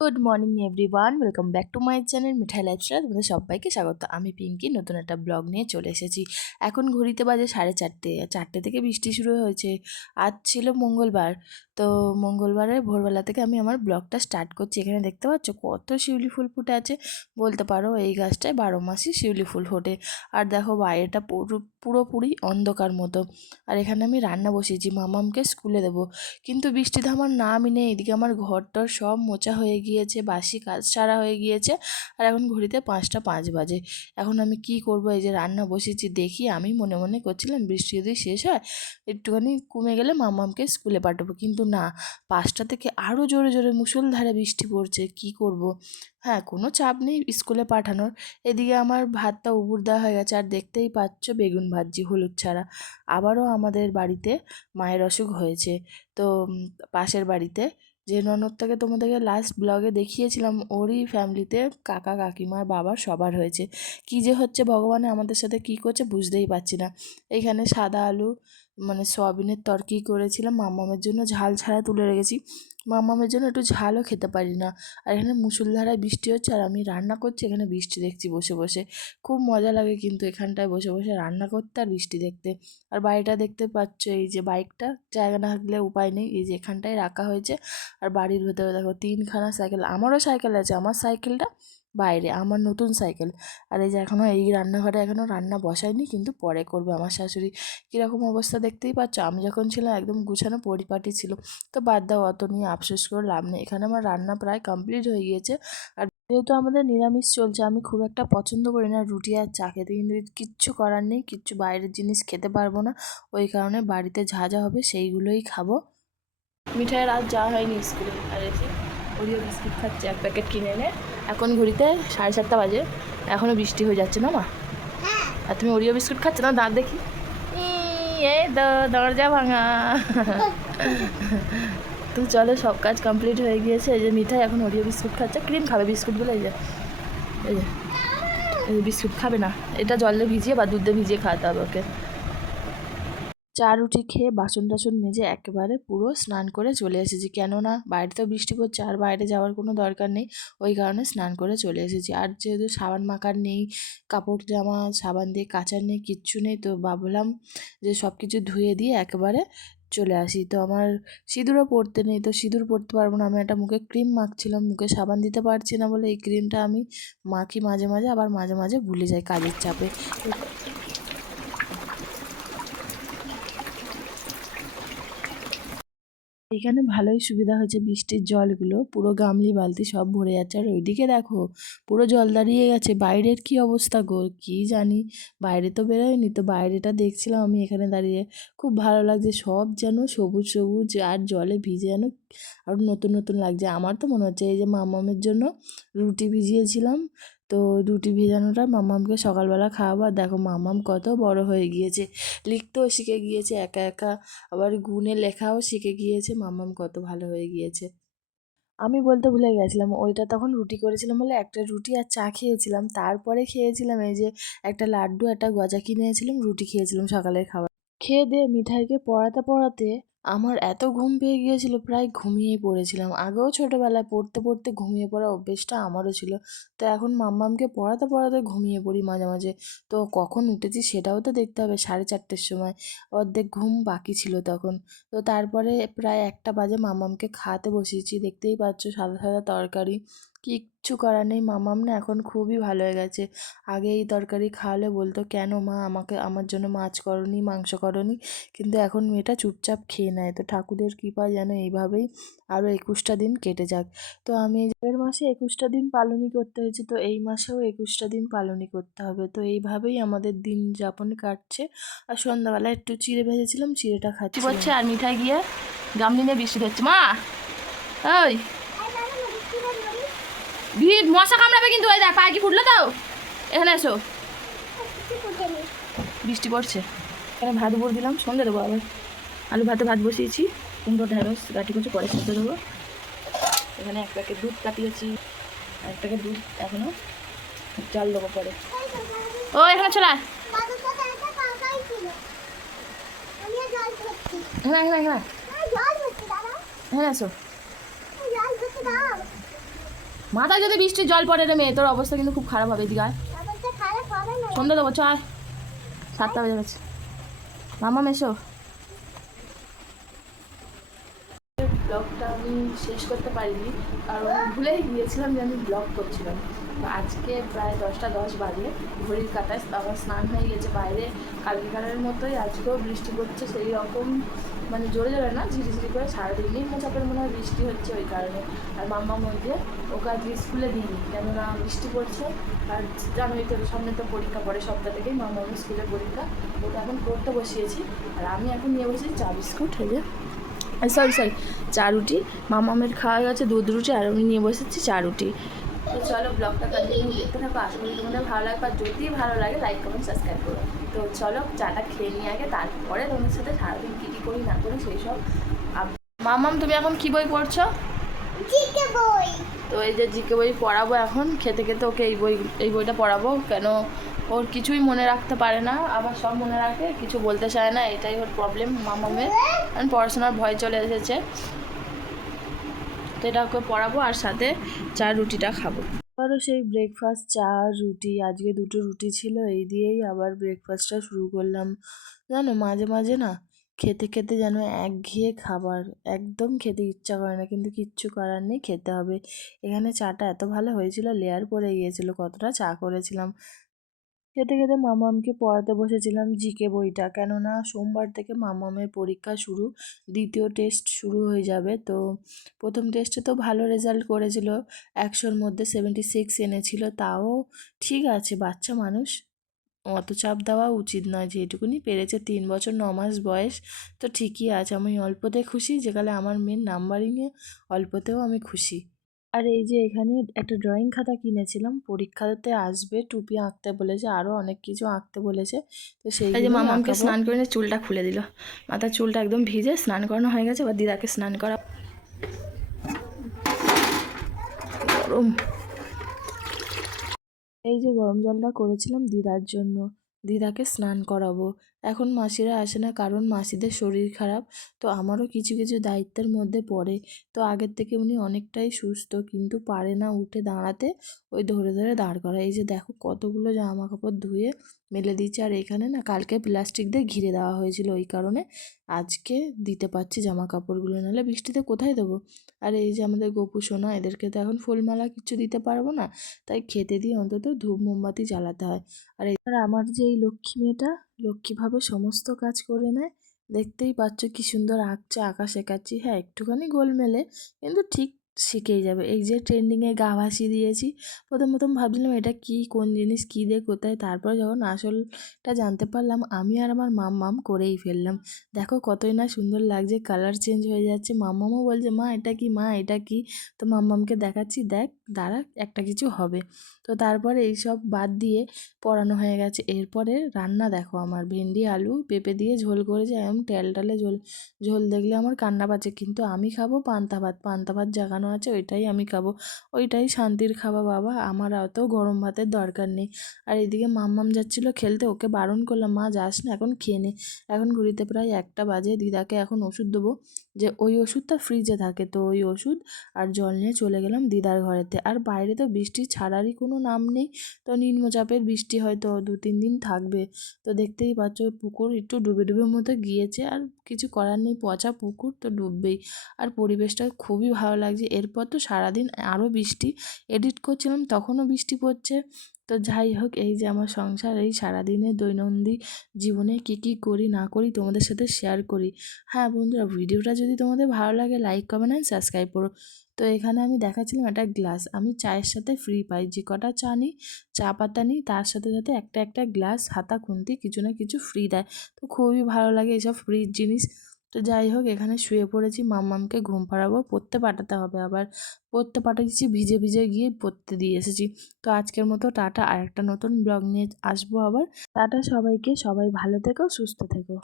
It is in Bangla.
Good morning everyone welcome back to my channel Mithai lifestyle তোমাদের সবাইকে স্বাগত। আমি পিঙ্কি, নতুন একটা ব্লগ নিয়ে চলে এসেছি। এখন ঘড়িতে বাজে সাড়ে চারটে চারটে থেকে বৃষ্টি শুরু হয়েছে। আজ ছিল মঙ্গলবার। তো মঙ্গলবারে ভোরবেলা থেকে আমি আমার ব্লগটা স্টার্ট করছি। এখানে দেখতে পাচ্ছ কত শিউলি ফুল ফুটে আছে। বলতে পারো এই গাছটায় বারো মাসই শিউলি ফুল ফোটে। আর দেখো বাইরেটা পুরো পুরোপুরি অন্ধকার মতো। আর এখানে আমি রান্না বসিয়েছি, মামামকে স্কুলে দেবো। কিন্তু বৃষ্টি থামার নামই নেই, এদিকে আমার ঘরটর সব মোচা হয়ে গিয়েছে, বাসি কাজ সারা হয়ে গিয়েছে, আর এখন ঘড়িতে পাঁচটা পাঁচ বাজে। এখন আমি কি করব, এই যে রান্না বসিয়েছি, দেখি আমি মনে মনে করছিলাম বৃষ্টি যদি শেষ হয়, একটুখানি কমে গেলে মামামকে স্কুলে পাঠাবো। কিন্তু না, পাঁচটা থেকে আরও জোরে জোরে মুষলধারে বৃষ্টি পড়ছে, কি করব। হ্যাঁ কোনো চাপ নেই স্কুলে পাঠানোর। এদিকে আমার ভাতটা উবুর দেওয়া হয়ে গেছে, আর দেখতেই পাচ্ছ বেগুন ভাজি হলুদ ছাড়া। আবারও আমাদের বাড়িতে মায়ের অসুখ হয়েছে। তো পাশের বাড়িতে যে ননদটাকে তোমাদেরকে লাস্ট ব্লগে দেখিয়েছিলাম, ওরই ফ্যামিলিতে কাকা কাকিমার বাবা সবার হয়েছে। কী যে হচ্ছে ভগবানে আমাদের সাথে কী করছে বুঝতেই পারছি না। এইখানে সাদা আলু মানে সয়াবিনের তরকি করেছিলাম, মামামের জন্য ঝাল ছাড়া তুলে রেখেছি। মামামের জন্য একটু ঝালও খেতে পারি না। আর এখানে মুসুলধারায় বৃষ্টি হচ্ছে আর আমি রান্না করছি, এখানে বৃষ্টি দেখছি বসে বসে। খুব মজা লাগে কিন্তু এখানটায় বসে বসে রান্না করতে আর বৃষ্টি দেখতে। আর বাড়িটা দেখতে পাচ্ছ, এই যে বাইকটা, জায়গা না থাকলে উপায় নেই। এই যে এখানটায় রাখা হয়েছে, আর বাড়ির ভেতরে দেখো তিনখানা সাইকেল। আমারও সাইকেল আছে, আমার সাইকেলটা বাইরে, আমার নতুন সাইকেল। আর এই যে এখনও এই রান্নাঘরে এখনও রান্না বসায়নি, কিন্তু পরে করবে। আমার শাশুড়ি কীরকম অবস্থা দেখতেই পাচ্ছ? আমি যখন ছিলাম একদম গুছানো পরিপাটি ছিল, তো বাদ দাও, অত নিয়ে আফসোস করে লাভ নেই। এখানে আমার রান্না প্রায় কমপ্লিট হয়ে গিয়েছে। আর যেহেতু আমাদের নিরামিষ চলছে, আমি খুব একটা পছন্দ করি না রুটি আর চা খেতে। কিন্তু কিচ্ছু করার নেই, কিচ্ছু বাইরের জিনিস খেতে পারব না। ওই কারণে বাড়িতে যা যা হবে সেইগুলোই খাব। মিঠাইয়ের আর যাওয়া হয়নি স্কুলে। আর এসে ওরিও বিস্কিট খাচ্ছে, এক প্যাকেট কিনে এনে। এখন ঘড়িতে সাড়ে সাতটা বাজে। এখনও বৃষ্টি হয়ে যাচ্ছে না মা? আর তুমি ওরিও বিস্কুট খাচ্ছ না? দাঁত দেখি। তো, দরজা ভাঙা। তো চলো, সব কাজ কমপ্লিট হয়ে গিয়েছে। এই যে মিঠাই এখন ওরিও বিস্কুট খাচ্ছে। ক্রিম খাবে বিস্কুটগুলো এই যে এই যে বিস্কুট খাবে না। এটা জলে ভিজিয়ে বা দুধে ভিজিয়ে খাওয়াতে হবে ওকে। চা রুটি খেয়ে বাসন টাসন মেজে একেবারে পুরো স্নান করে চলে এসেছি। কেননা বাইরে তো বৃষ্টি পড়ছে, আর বাইরে যাওয়ার কোনো দরকার নেই। ওই কারণে স্নান করে চলে এসেছি। আর যেহেতু সাবান মাখার নেই, কাপড় জামা, সাবান দিয়ে কাচার নেই, কিচ্ছু নেই, তো ভাবলাম যে সব কিছু ধুয়ে দিয়ে একেবারে চলে আসি। তো আমার সিঁদুরও পরতে নেই, তো সিঁদুর পরতে পারব না। আমি একটা মুখে ক্রিম মাখছিলাম, মুখে সাবান দিতে পারছি না বলে এই ক্রিমটা আমি মাখি মাঝে মাঝে, আবার মাঝে মাঝে ভুলে যাই কাজের চাপে। এখানে ভালোই সুবিধা হয়েছে বৃষ্টির জলগুলো। পুরো গামলি বালতি সব ভরে যাচ্ছে। আর ওইদিকে দেখো, পুরো জল দাঁড়িয়ে গেছে। বাইরের কি অবস্থা গো? কি জানি? বাইরে তো বেরোয়নি। তো বাইরেটা দেখছিলাম আমি এখানে দাঁড়িয়ে। খুব ভালো লাগছে। সব যেন সবুজ সবুজ আর জলে ভিজে যেন আরও নতুন নতুন লাগছে। আমার তো মনে হচ্ছে এই যে মামামের জন্য রুটি ভিজিয়েছিলাম। তো রুটি ভেজানোটা মামামকে সকালবেলা খাওয়াবো। আর দেখো মামাম কত বড় হয়ে গিয়েছে। লিখতেও শিখে গিয়েছে, একা একা। আবার গুণে লেখাও শিখে গিয়েছে। মামাম কত ভালো হয়ে গিয়েছে। আমি বলতে ভুলে গেছিলাম, ওইটা তখন রুটি করেছিলাম বলে একটা রুটি আর চা খেয়েছিলাম। তারপরে খেয়েছিলাম এই যে একটা লাড্ডু, একটা গজা কিনেছিলাম রুটি খেয়েছিলাম সকালের খাবার। খেয়ে দিয়ে মিঠাইকে পড়াতে পড়াতে আমার এত ঘুম পেয়ে গিয়েছিল, প্রায় ঘুমিয়ে পড়েছিলাম। আগেও ছোটোবেলায় পড়তে পড়তে ঘুমিয়ে পড়া অভ্যেসটা আমারও ছিল। তো এখন মাম্মামকে পড়াতে পড়াতে ঘুমিয়ে পড়ি মাঝে মাঝে। তো কখন উঠেছি সেটাও তো দেখতে হবে, সাড়ে চারটের সময়। অর্ধেক ঘুম বাকি ছিল তখন। তো তারপরে প্রায় একটা বাজে মামামকে খাওয়াতে বসিয়েছি দেখতেই পাচ্ছ সাদা সাদা তরকারি। কিচ্ছু করার নেই। মামাম না এখন খুবই ভালো হয়ে গেছে। আগে এই তরকারি খাওয়ালে বলতো কেন মা আমাকে আমার জন্য মাছ করনি মাংস করনি? কিন্তু এখন মেয়েটা চুপচাপ খেয়ে নেয়। তো ঠাকুরের কৃপা যেন এইভাবেই আরও একুশটা দিন কেটে যাক। তো আমি এর মাসে একুশটা দিন পালনই করতে হয়েছে। তো এই মাসেও একুশটা দিন পালনই করতে হবে। তো এইভাবেই আমাদের দিন যাপন কাটছে। আর সন্ধ্যাবেলা একটু চিড়ে ভেজেছিলাম চিড়েটা খাচ্ছি। বলছে আর মিঠাই গিয়ে গামলি নিয়ে বৃষ্টি হচ্ছে মা ওই ভিড়, মশা কামড়াবে কিন্তু ওই দেখ, পায়ে কি ফুটলো তাও? এখানে এসো। বৃষ্টি পড়ছে। এখানে ভাত ভরে দিলাম সন্ধে দেবো আবার। আলু ভাতে ভাত বসিয়েছি, কুমড়ো, ঢেঁড়স, গাটি কুচি, পরে সেদ্ধ দেবো। এখানে এক প্যাকেট দুধ কাটিয়েছি এক প্যাকেট দুধ এখনও চাল দেবো পরে। ও, এখানে চলে। এখানে এখানে এখানে হ্যাঁ এসো। মাথায় যদি বৃষ্টির জল পড়ে রে মেয়ে, তোর অবস্থা কিন্তু খুব খারাপ হবে এদিকে সন্ধ্যা দেবো চ আয় সাতটা বেজে গেছে। মামা, মেশো। ব্লগটা আমি শেষ করতে পারিনি, কারণ ভুলেই গিয়েছিলাম যে আমি ব্লগ করছিলাম। আজকে প্রায় দশটা, দশ বাজে, ঘড়ির কাটায় আবার স্নান হয়ে গেছে বাইরে। কালকেকারের মতোই আজকেও বৃষ্টি পড়ছে, সেই রকম মানে জোরে জোরে না ঝিরিঝিরি করে সারাদিন নিম্নচাপের মনে হয় বৃষ্টি হচ্ছে ওই কারণে। আর মাম্মা মধ্যে ওকে আজকে স্কুলে দিইনি, কেননা বৃষ্টি পড়ছে। আর জানুয়ারি তো, সামনে তো পরীক্ষা পড়ে সপ্তাহ থেকেই মাম্মা স্কুলে পরীক্ষা। ওটা এখন পড়তে বসিয়েছি। আর আমি এখন নিয়ে বসেছি চা বিস্কুট হয়ে যে সরি সরি, চা রুটি। মামামের খাওয়া গেছে, দুধ রুটি, আর আমি নিয়ে বসেছি চা রুটি। তো চলো ব্লগটা কন্টিনিউ দেখতে থাকো। আশা করি তোমাদের ভালো লাগবে। আর যদি ভালো লাগে লাইক কমেন্ট সাবস্ক্রাইব করো। তো চলো চাটা খেয়ে নিয়ে আগে তারপরে তোমাদের সাথে সারাদিন কী কী করি না করি সেই সব মামাম তুমি এখন কী বই পড়ছো? তো এই যে জিকে বই পড়াবো এখন খেতে খেতে ওকে এই বই এই বইটা পড়াবো। কেন ওর কিছুই মনে রাখতে পারে না আবার সব মনে রাখে কিছু বলতে চায় না এটাই ওর প্রবলেম মামামের। কারণ পড়াশোনার ভয় চলে এসেছে। তো এটা ওকে পড়াবো আর সাথে চা রুটিটা খাব। আবারও সেই ব্রেকফাস্ট চা, রুটি, আজকে দুটো রুটি ছিল, এই দিয়েই আবার ব্রেকফাস্টটা শুরু করলাম। জানো, মাঝে মাঝে না খেতে খেতে যেন একঘেয়ে খাবার, একদম খেতে ইচ্ছা করে না, কিন্তু কিচ্ছু করার নেই, খেতে হবে। এখানে চাটা এত ভালো হয়েছিল লেয়ার পড়ে গিয়েছিল, কতটা চা করেছিলাম। খেতে খেতে মামামকে পড়াতে বসেছিলাম জিকে বইটা। কেননা সোমবার থেকে মামামের পরীক্ষা শুরু, দ্বিতীয় টেস্ট শুরু হয়ে যাবে। তো প্রথম টেস্টে তো ভালো রেজাল্ট করেছিল, একশোর মধ্যে সেভেন্টি সিক্স এনেছিল। তাও ঠিক আছে, বাচ্চা মানুষ। অত চাপ দেওয়া উচিত নয়, যেটুকুনি পেরেছে। তিন বছর, ন মাস বয়স, তো ঠিকই আছে। আমি অল্পতে খুশি যেকালে আমার মেয়ের নাম্বারিংয়ে অল্পতেও আমি খুশি। আর এই যে এখানে একটা ড্রয়িং খাতা কিনেছিলাম পরীক্ষাতে আসবে টুপি আঁকতে বলেছে আরও অনেক কিছু আঁকতে বলেছে। তো সেই যে মামাকে স্নান করে চুলটা খুলে দিল। মাথার চুলটা একদম ভিজে স্নান করানো হয়ে গেছে এবার দিদাকে স্নান করা গরম। এই যে গরম জলটা করেছিলাম দিদার জন্য দিদাকে স্নান করাবো। এখন মাসিরা আসে না কারণ মাসিদের শরীর খারাপ, তো আমারও কিছু কিছু দায়িত্বের মধ্যে পড়ে। তো আগের থেকে উনি অনেকটাই সুস্থ, কিন্তু পারে না উঠে দাঁড়াতে। ওই ধরে ধরে দাঁড় করা এই যে দেখো কতগুলো জামা কাপড় ধুয়ে মেলে দিচ্ছে। আর এখানে না কালকে প্লাস্টিক দিয়ে ঘিরে দেওয়া হয়েছিল ওই কারণে। আজকে দিতে পারছি জামা কাপড়গুলো নাহলে বৃষ্টিতে কোথায় দেবো? আর এই যে আমাদের গোপু সোনা, এদেরকে তো এখন ফুলমালা কিছু দিতে পারব না। তাই খেতে দিয়ে অন্তত ধূপ মোমবাতি জ্বালাতে হয়। আর এবার আমার যে এই লক্ষ্মী মেয়েটা লক্ষ্মীভাবে সমস্ত কাজ করে নেয়? দেখতেই পাচ্ছ কি সুন্দর আঁকছে আঁকা শেখাচ্ছি হ্যাঁ একটুখানি গোলমেলে, কিন্তু ঠিক শিখেই যাবে। এই যে ট্রেন্ডিংয়ে গা ভাসিয়ে দিয়েছি প্রথম প্রথম ভাবছিলাম এটা কি, কোন জিনিস, কী দিয়ে, কোথায়? তারপর যখন আসলটা জানতে পারলাম, আমি আর আমার মাম করেই ফেললাম। দেখো কতই না সুন্দর লাগছে কালার চেঞ্জ হয়ে যাচ্ছে। মাম্মামও বলছে, মা, এটা কি, মা, এটা কি? তো মাম্মামকে দেখাচ্ছি, দেখ। দাঁড়া একটা কিছু হবে। তো তারপরে এইসব বাদ দিয়ে পড়ানো হয়ে গেছে। এরপরে রান্না দেখো আমার। ভেন্ডি, আলু, পেঁপে দিয়ে ঝোল করে করেছে এমন টেলটালে ঝোল। ঝোল দেখলে আমার কান্না পাচ্ছে। কিন্তু আমি খাব পান্তা ভাত। পান্তা ভাত জাগানো আছে, ওইটাই আমি খাব। ওইটাই শান্তির খাওয়া বাবা। আমার অত গরম ভাতের দরকার নেই। আর এদিকে মাম্মাম যাচ্ছিল খেলতে। ওকে বারণ করলাম, মা, যাস না, এখন খেয়ে নে। এখন ঘুরিতে প্রায় একটা বাজে। দিদাকে এখন ওষুধ দেবো। যে ওই ওষুধটা ফ্রিজে থাকে। তো ওই ওষুধ আর জল নিয়ে চলে গেলাম দিদার ঘরেতে। আর বাইরে তো বৃষ্টি ছাড়ারই কোনো নাম নেই। তো নিম্নচাপের বৃষ্টি হয়তো দু তিন দিন থাকবে। তো দেখতেই পাচ্ছ পুকুর একটু ডুবে ডুবে মতো গিয়েছে। আর কিছু করার নেই, পচা পুকুর তো ডুববেই। আর পরিবেশটা খুবই ভালো লাগছে। এরপর তো সারাদিন আরও বৃষ্টি। এডিট করছিলাম, তখনও বৃষ্টি পড়ছে। তো যাই হোক, এই যে আমার সংসার, এই সারাদিনের দৈনন্দিন জীবনে কী কী করি, না করি তোমাদের সাথে শেয়ার করি। হ্যাঁ বন্ধুরা, ভিডিওটা যদি তোমাদের ভালো লাগে লাইক কমেন্ট অ্যান্ড সাবস্ক্রাইব করো। তো এখানে আমি দেখাচ্ছিলাম একটা গ্লাস আমি চায়ের সাথে ফ্রি পাই। যে কটা চা নিই, চা পাতা নিই, তার সাথে সাথে একটা একটা গ্লাস হাতা, খুন্তি কিছু না কিছু ফ্রি দেয়। তো খুবই ভালো লাগে এইসব ফ্রি জিনিস। তো যাই হোক, এখানে শুয়ে পড়েছি। মাম্মামকে ঘুম পাড়াবো, পড়তে পাঠাতে হবে আবার। পড়তে পাঠিয়েছি, ভিজে ভিজে গিয়ে পড়তে দিয়ে এসেছি। তো আজকের মতো টাটা। আর একটা নতুন ব্লগ নিয়ে আসব আবার। টাটা সবাইকে। সবাই ভালো থেকো, সুস্থ থেকো।